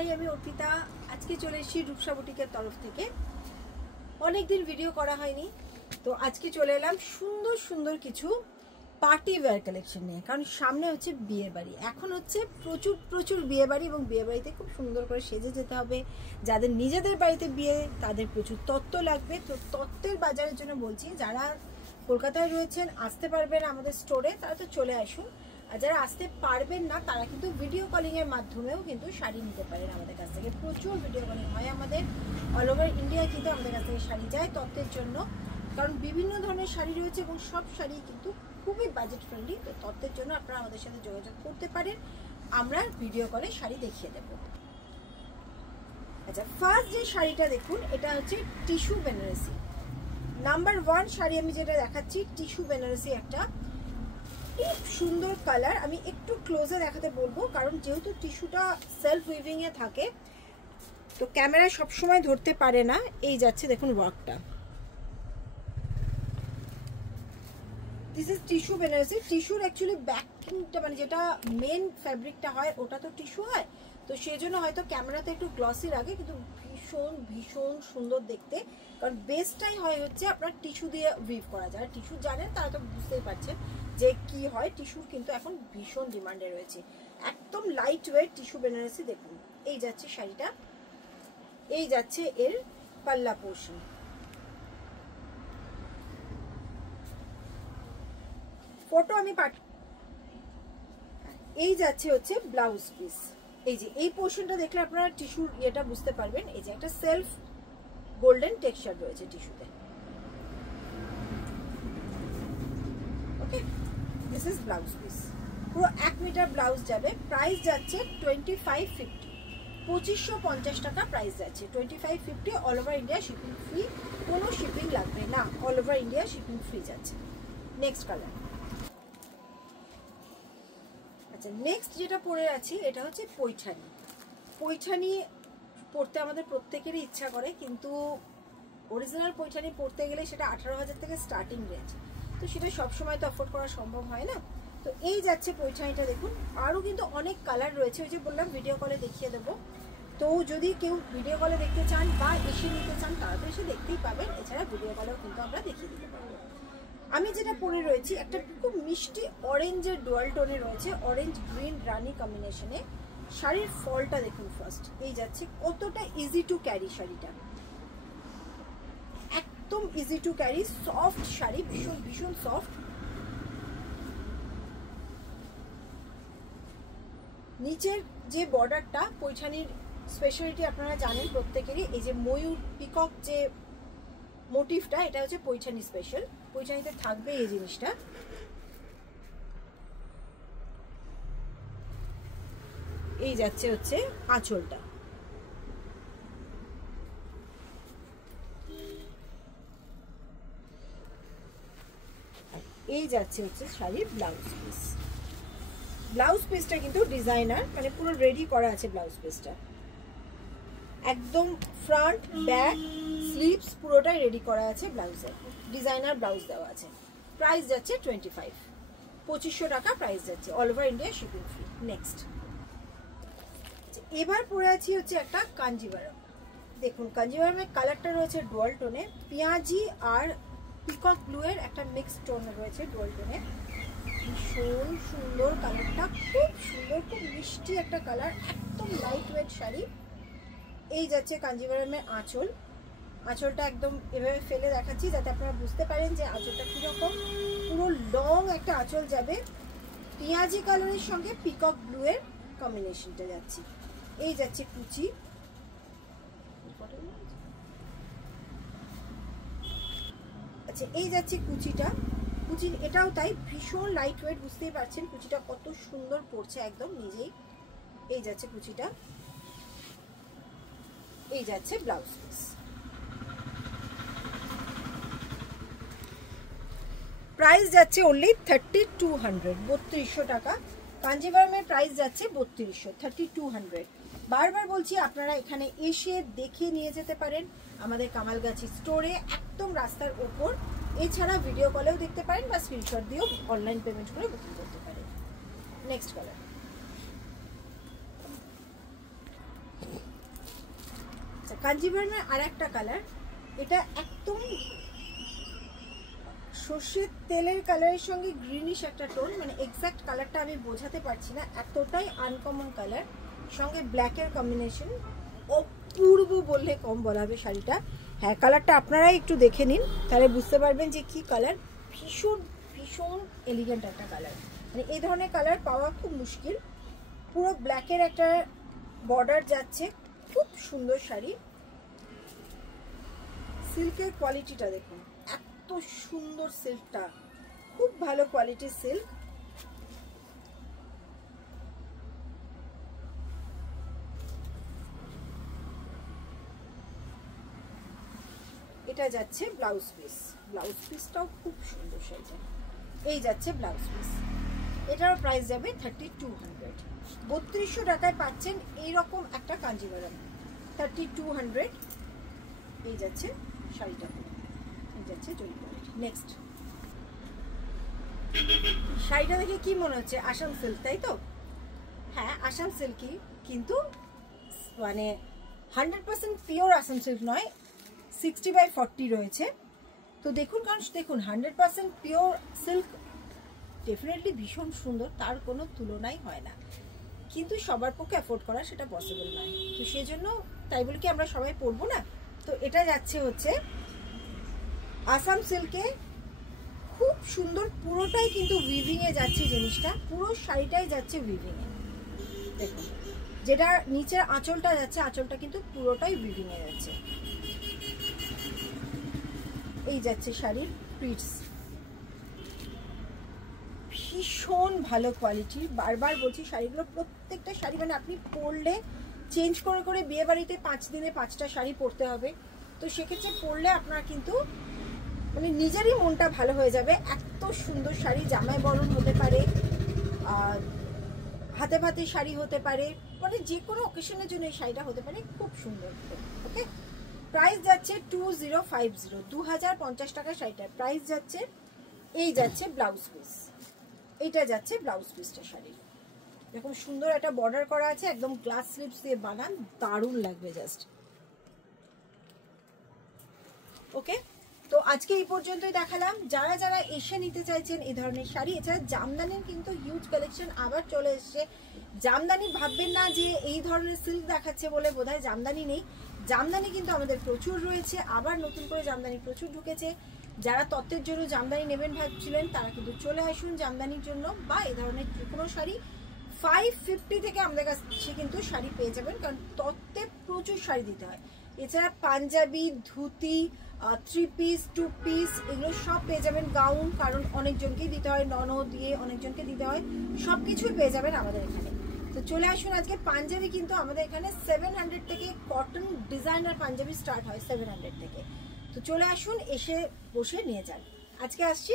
High, আমি অর্পিতা। আজকে চলে এসেছি রূপসা বুটিকের তরফ থেকে। অনেকদিন ভিডিও করা হয়নি, তো আজকে চলে এলাম সুন্দর সুন্দর কিছু পার্টি ওয়্যার কালেকশন নিয়ে। কারণ সামনে হচ্ছে বিয়ে বাড়ি, এখন হচ্ছে প্রচুর প্রচুর বিয়ে বাড়ি, এবং বিয়ে বাড়িতে খুব সুন্দর করে সেজে যেতে হবে। যাদের নিজেদের বাড়িতে বিয়ে, তাদের প্রচুর তত্ত্ব লাগবে। তো তত্ত্বের বাজারের জন্য বলছি, যারা কলকাতায় রয়েছেন, আসতে পারবেন আমাদের স্টোরে, তারা তো চলে আসুন। আর যারা আসতে পারবেন না, তারা কিন্তু ভিডিও কলিংয়ের মাধ্যমেও কিন্তু শাড়ি নিতে পারেন আমাদের কাছ থেকে। প্রচুর ভিডিও কলিং হয় আমাদের, অল ওভার ইন্ডিয়া কিন্তু আমাদের কাছ থেকে শাড়ি যায় তত্ত্বের জন্য। কারণ বিভিন্ন ধরনের শাড়ি রয়েছে এবং সব শাড়ি কিন্তু খুবই বাজেট ফ্রেন্ডলি। তো তত্ত্বের জন্য আপনারা আমাদের সাথে যোগাযোগ করতে পারেন, আমরা ভিডিও কলে শাড়ি দেখিয়ে দেবো। আচ্ছা, ফার্স্ট যে শাড়িটা দেখুন, এটা হচ্ছে টিস্যু বেনারসি। নাম্বার 1 শাড়ি আমি যেটা দেখাচ্ছি, টিস্যু বেনারসি। একটা খুব সুন্দর কালার। আমি একটু ক্লোজে দেখাতে বলবো, কারণ যেহেতু টিস্যুটা সেলফ উইভিং এ থাকে, তো ক্যামেরায় সবসময় ধরতে পারে না। এই যাচ্ছে দেখুন ওয়ার্কটা, দিস ইজ টিস্যু বেনারসি। টিস্যুর অ্যাকচুয়ালি ব্যাকিংটা, মানে যেটা মেন ফ্যাব্রিকটা হয়, ওটা তো টিস্যু হয়। তো সেই জন্য হয়তো ক্যামেরাতে একটু গ্লসি লাগে, কিন্তু ভীষণ ভীষণ সুন্দর দেখতে। কারণ বেসটাই হয় হচ্ছে আপনার টিস্যু দিয়ে উইভ করা যায়। টিস্যু জানেন, তারা তো বুঝতেই পারছেন যে কি হয়। টিস্যুর কিন্তু এখন ভীষণ ডিমান্ডে রয়েছে। একদম লাইট ওয়েট টিস্যু বেনারসি। দেখুন এই যাচ্ছে শাড়িটা, এই যাচ্ছে এর পাল্লা পোর্শন। ফটো আমি এই যাচ্ছে হচ্ছে ব্লাউজ পিস। এই যে এই পোর্শনটা দেখলে আপনারা টিস্যুর ইয়েটা বুঝতে পারবেন। এই যে একটা সেলফ গোল্ডেন টেক্সচার রয়েছে টিস্যুতে। ওকে, দিস ইজ ব্লাউজ পিস। পুরো 1 মিটার ব্লাউজ যাবে। প্রাইস যাচ্ছে 2550, 2550 টাকা প্রাইস যাচ্ছে। 2550, all over India shipping free. কোনো শিপিং লাগবে না, all over India shipping free যাচ্ছে। Next colour. আচ্ছা, নেক্সট যেটা পরে আছি, এটা হচ্ছে পৈঠানি। পৈঠানি পরতে আমাদের প্রত্যেকেরই ইচ্ছা করে, কিন্তু অরিজিনাল পৈঠানি পরতে গেলে সেটা 18,000 থেকে স্টার্টিং রেঞ্জ। তো সেটা সবসময় তো অ্যাফোর্ড করা সম্ভব হয় না। তো এই যাচ্ছে পৈঠানিটা। দেখুন আরও কিন্তু অনেক কালার রয়েছে, ওই যে বললাম ভিডিও কলে দেখিয়ে দেবো। তো যদি কেউ ভিডিও কলে দেখতে চান বা এসে নিতে চান, তারা তো এসে দেখতেই পাবেন। এছাড়া ভিডিও কলেও কিন্তু আমরা দেখিয়ে দিতে পারবো। আমি যেটা পরে রয়েছি, একটা খুব মিষ্টি অরেঞ্জের ডুয়াল টোনে রয়েছে, অরেঞ্জ গ্রিন রানি কম্বিনেশনে। শাড়ির ফলটা দেখুন ফার্স্ট। এই যাচ্ছে কতটা ইজি টু ক্যারি শাড়িটা, একদম easy to carry, soft sari, ভীষণ ভীষণ সফট। নিচের যে বর্ডারটা, পৈঠানির স্পেশালিটি আপনারা জানেন প্রত্যেকেরই, এই যে ময়ূর পিকক যে মোটিভটা, এটা হচ্ছে পৈঠানি স্পেশাল। পৈঠানিতে থাকবে এই জিনিসটা। এই যাচ্ছে হচ্ছে আঁচলটা। এই যাচ্ছে হচ্ছে শাড়ির ব্লাউজ পিস। ব্লাউজ পিসটা কিন্তু ডিজাইনার, মানে পুরো রেডি করা আছে ব্লাউজ পিসটা। একদম ফ্রন্ট ব্যাক স্লিভস পুরোটাই রেডি করা আছে ব্লাউজে। ডিজাইনার ব্লাউজ দেওয়া আছে। প্রাইস যাচ্ছে 2500 টাকা প্রাইস যাচ্ছে, all over India shipping free. Next এবার পরে আছি হচ্ছে একটা কাঞ্জিভারম। দেখুন কাঞ্জিভারমের কালারটা রয়েছে ডুয়াল টোনে, পেঁয়াজি আর পিকক ব্লু এর একটা মিক্স টোন রয়েছে ডুয়াল টোনে। ভীষণ সুন্দর কালারটা, খুব সুন্দর, খুব মিষ্টি একটা কালার, একদম লাইট ওয়েট শাড়ি। এই যাচ্ছে কাঞ্জিভারমের আঁচল। আঁচলটা একদম এভাবে ফেলে দেখাচ্ছি যাতে আপনারা বুঝতে পারেন যে আঁচলটা কীরকম। পুরো লং একটা আঁচল যাবে, পেঁয়াজি কালারের সঙ্গে পিকক ব্লু এর কম্বিনেশনটা যাচ্ছে। এই যাচ্ছে কুচি। আচ্ছা, এই যাচ্ছে কুচিটা। কুচি এটাও তাই, ভীষণ লাইট ওয়েট, বুঝতেই পারছেন কুচিটা কত সুন্দর পড়ছে একদম নিজেই। এই যাচ্ছে কুচিটা। এই যাচ্ছে ব্লাউজ পিস। প্রাইস যাচ্ছে অনলি 3200, 3200 টাকা। কাঞ্জিভারমের প্রাইস যাচ্ছে 3200, 3200। বারবার বলছি, আপনারা এখানে এসে দেখে নিয়ে যেতে পারেন আমাদের কামালগাছি স্টোরে, একদম রাস্তার ওপর। এছাড়া ভিডিও কলেও দেখতে পারেন বা স্ক্রিনশট দিয়েও অনলাইন পেমেন্ট করে বুকিং করতে পারেন। Next colour. কাঞ্জিভারমের আর একটা কালার, এটা একদম সর্ষের তেলের কালারের সঙ্গে গ্রিনিশ একটা টোন, মানে এক্সাক্ট কালারটা আমি বোঝাতে পারছি না, এতটাই আনকমন কালার, সঙ্গে ব্ল্যাকের কম্বিনেশন, অপূর্ব বললে কম বলা হবে শাড়িটা। হ্যাঁ, কালারটা আপনারাই একটু দেখে নিন, তাহলে বুঝতে পারবেন যে কি কালার। ভীষণ ভীষণ এলিগেন্ট একটা কালার, মানে এই ধরনের কালার পাওয়া খুব মুশকিল। পুরো ব্ল্যাকের একটা বর্ডার যাচ্ছে, খুব সুন্দর শাড়ি। সিল্কের কোয়ালিটিটা দেখুন, এত সুন্দর সিল্কটা, খুব ভালো কোয়ালিটির সিল্ক। এটা যাচ্ছে ব্লাউজ পিস, ব্লাউজ পিসটাও খুব সুন্দর সাইজে। এই যাচ্ছে ব্লাউজ পিস, এটার প্রাইস যাবে 3200। 3200 টাকায় পাচ্ছেন এইরকম একটা কাঞ্জিভারম, 3200। এই যাচ্ছে শাড়িটা, এই যাচ্ছে জরি কোয়ালিটি। নেক্সট শাড়িটা দেখে কি মনে হচ্ছে? আসাম সিল্ক, তাই তো? হ্যাঁ, আসাম সিল্কই, কিন্তু মানে 100% পিওর আসাম সিল্ক নয়, 60/40 রয়েছে। তো দেখুন, কারণ দেখুন 100% পিওর সিল্ক ডেফিনেটলি ভীষণ সুন্দর, তার কোনো তুলনাই হয় না, কিন্তু সবার পক্ষে অ্যাফোর্ড করা সেটা পসিবল নয়। তো সেই জন্য তাই বলে কি আমরা সবাই পরবো না? তো এটা যাচ্ছে হচ্ছে আসাম সিল্কে, খুব সুন্দর, পুরোটাই কিন্তু উইভিংয়ে যাচ্ছে জিনিসটা, পুরো শাড়িটাই যাচ্ছে উইভিংয়ে। দেখুন, যেটা নিচের আঁচলটা যাচ্ছে, আঁচলটা কিন্তু পুরোটাই উইভিংয়ে যাচ্ছে। এই যাচ্ছে শাড়ির প্রিটস, ভীষণ ভালো কোয়ালিটির। বারবার বলছি, শাড়িগুলো প্রত্যেকটা শাড়ি মানে আপনি পরলে চেঞ্জ করে করে বিয়ে বাড়িতে 5 দিনে 5টা শাড়ি পরতে হবে, তো সেক্ষেত্রে পরলে আপনার কিন্তু মানে নিজেরই মনটা ভালো হয়ে যাবে। এত সুন্দর শাড়ি, জামাই বরণ হতে পারে, হাতে ভাতে শাড়ি হতে পারে, মানে যে কোনো অকেশনের জন্য এই শাড়িটা হতে পারে, খুব সুন্দর। ওকে, প্রাইস যাচ্ছে 2050, 2050 টাকা শাড়িটার প্রাইস যাচ্ছে। এই যাচ্ছে ব্লাউজ পিস, এইটা যাচ্ছে ব্লাউজ পিসটা শাড়ির। এরকম সুন্দর একটা বর্ডার করা আছে, একদম গ্লাস স্লিপস দিয়ে বানান, দারুণ লাগবে জাস্ট। ওকে, তো আজকে এই পর্যন্তই দেখালাম। যারা যারা এসে নিতে চাইছেন এই ধরনের শাড়ি, এছাড়া জামদানির কিন্তু হিউজ কালেকশন আবার চলে এসছে। জামদানি ভাববেন না যে এই ধরনের সিল্ক দেখাচ্ছে বলে বোধহয় জামদানি নেই, জামদানি কিন্তু আমাদের প্রচুর রয়েছে, আবার নতুন করে জামদানি প্রচুর ঢুকেছে। যারা তত্ত্বের জন্য জামদানি নেবেন ভাবছিলেন, তারা কিন্তু চলে আসুন জামদানির জন্য, বা এই ধরনের যে কোনো শাড়ি 550 থেকে আমাদের কাছে কিন্তু শাড়ি পেয়ে যাবেন, কারণ তত্ত্বে প্রচুর শাড়ি দিতে হয়। এছাড়া পাঞ্জাবি, ধুতি, 3 পিস, 2 পিস, এগুলো সব পেয়ে যাবেন। গাউন, কারণ অনেকজনকেই দিতে হয়, ননদ দিয়ে অনেকজনকে দিতে হয়, সব কিছুই পেয়ে যাবেন আমাদের এখানে। তো চলে আসুন। আজকে পাঞ্জাবি কিন্তু আমাদের এখানে 700 থেকে, কটন ডিজাইনার পাঞ্জাবি স্টার্ট হয় 700 থেকে। তো চলে আসুন, এসে বসে নিয়ে যান। আজকে আসছি।